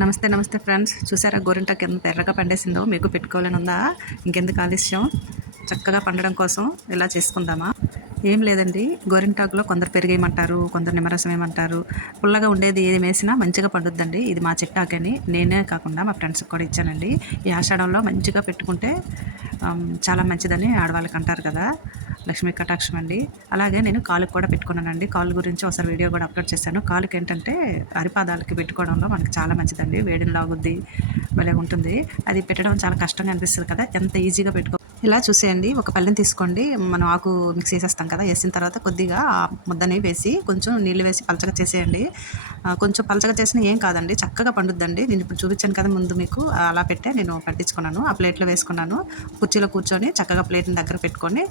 నమస్తే నమస్తే ఫ్రెండ్స్, చూసారా గోరింటాకు ఎంత ఎర్రగా పండేసిందో? మీకు పెట్టుకోవాలని ఉందా? ఇంకెందుకు ఆలస్యం, చక్కగా పండడం కోసం ఇలా చేసుకుందామా? ఏం లేదండి, గోరింటాకులో కొందరు పెరిగేయమంటారు, కొందరు నిమ్మరసం ఏమంటారు. పుల్లగా ఉండేది ఏది వేసినా మంచిగా పండుద్దండి. ఇది మా చెట్టాకని నేనే కాకుండా మా ఫ్రెండ్స్కి కూడా ఇచ్చానండి. ఈ ఆషాఢంలో మంచిగా పెట్టుకుంటే చాలా మంచిదని ఆడవాళ్ళకి అంటారు కదా, లక్ష్మీ కటాక్షం అండి. అలాగే నేను కాలుకి కూడా పెట్టుకున్నానండి. కాలు గురించి ఒకసారి వీడియో కూడా అప్లోడ్ చేశాను. కాలుకి ఏంటంటే అరిపాదాలకి పెట్టుకోవడంలో మనకి చాలా మంచిదండి. వేడిని లాగుద్ది, భలే ఉంటుంది. అది పెట్టడం చాలా కష్టంగా అనిపిస్తుంది కదా, ఎంత ఈజీగా పెట్టుకో. ఇలా చూసేయండి, ఒక పళ్ళెని తీసుకోండి. మనం ఆకు మిక్స్ చేసేస్తాం కదా, వేసిన తర్వాత కొద్దిగా ఆ ముద్దని వేసి కొంచెం నీళ్ళు వేసి పలచగా చేసేయండి. కొంచెం పలచగా చేసినా ఏం కాదండి, చక్కగా పండుద్దండి. నేను ఇప్పుడు చూపించాను కదా ముందు మీకు, అలా పెట్టే నేను పట్టించుకున్నాను. ఆ ప్లేట్లో వేసుకున్నాను. కుర్చీలో కూర్చొని చక్కగా ప్లేట్ని దగ్గర పెట్టుకొని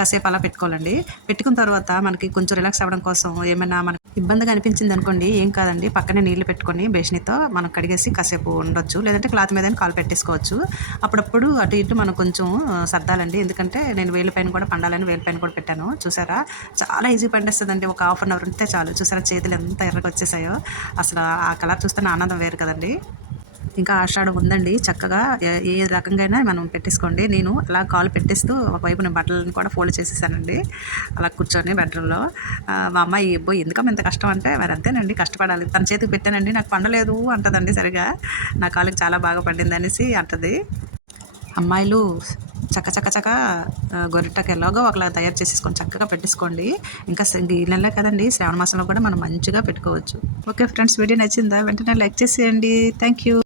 కాసేపు అలా పెట్టుకోవాలండి. పెట్టుకున్న తర్వాత మనకి కొంచెం రిలాక్స్ అవ్వడం కోసం ఏమైనా మనకి ఇబ్బందిగా అనిపించింది అనుకోండి, ఏం కాదండి, పక్కనే నీళ్లు పెట్టుకొని బేషనితో మనం కడిగేసి కాసేపు ఉండొచ్చు. లేదంటే క్లాత్ మీద కాలు పెట్టేసుకోవచ్చు. అప్పుడప్పుడు అటు ఇటు మనం కొంచెం సర్దాలండి. ఎందుకంటే నేను వేలు పైన కూడా పండాలని వేలు పైన కూడా పెట్టాను. చూసారా, చాలా ఈజీ పండిస్తుందండి. ఒక హాఫ్ అన్ అవర్ ఉంటే చాలు. చూసారా చేతులు ఎంత ఎర్రగా వచ్చేసాయో, అసలు ఆ కలర్ చూస్తే ఆనందం వేరు కదండి. ఇంకా ఆషాఢం ఉందండి, చక్కగా ఏ రకంగా అయినా మనం పెట్టేసుకోండి. నేను అలా కాలు పెట్టేస్తూ ఒకవైపు నేను బట్టలను కూడా ఫోల్డ్ చేసేసానండి, అలా కూర్చొని బెడ్రూమ్లో. మా అమ్మాయి పోయి ఎందుకమ్మ ఇంత కష్టం అంటే, మరి అంతేనండి, కష్టపడాలి. తన చేతికి పెట్టానండి, నాకు పండలేదు అంటదండి. సరిగా నా కాలుకి చాలా బాగా పండింది అనేసి అంటది. అమ్మాయిలు చక్క చక్క చక్క గొరిటకు ఎలాగో ఒకలా తయారు చేసేసుకొని చక్కగా పెట్టేసుకోండి. ఇంకా ఈ నెలలే కదండి, శ్రావణ మాసంలో కూడా మనం మంచిగా పెట్టుకోవచ్చు. ఓకే ఫ్రెండ్స్, వీడియో నచ్చిందా? వెంటనే లైక్ చేసేయండి. Thank you.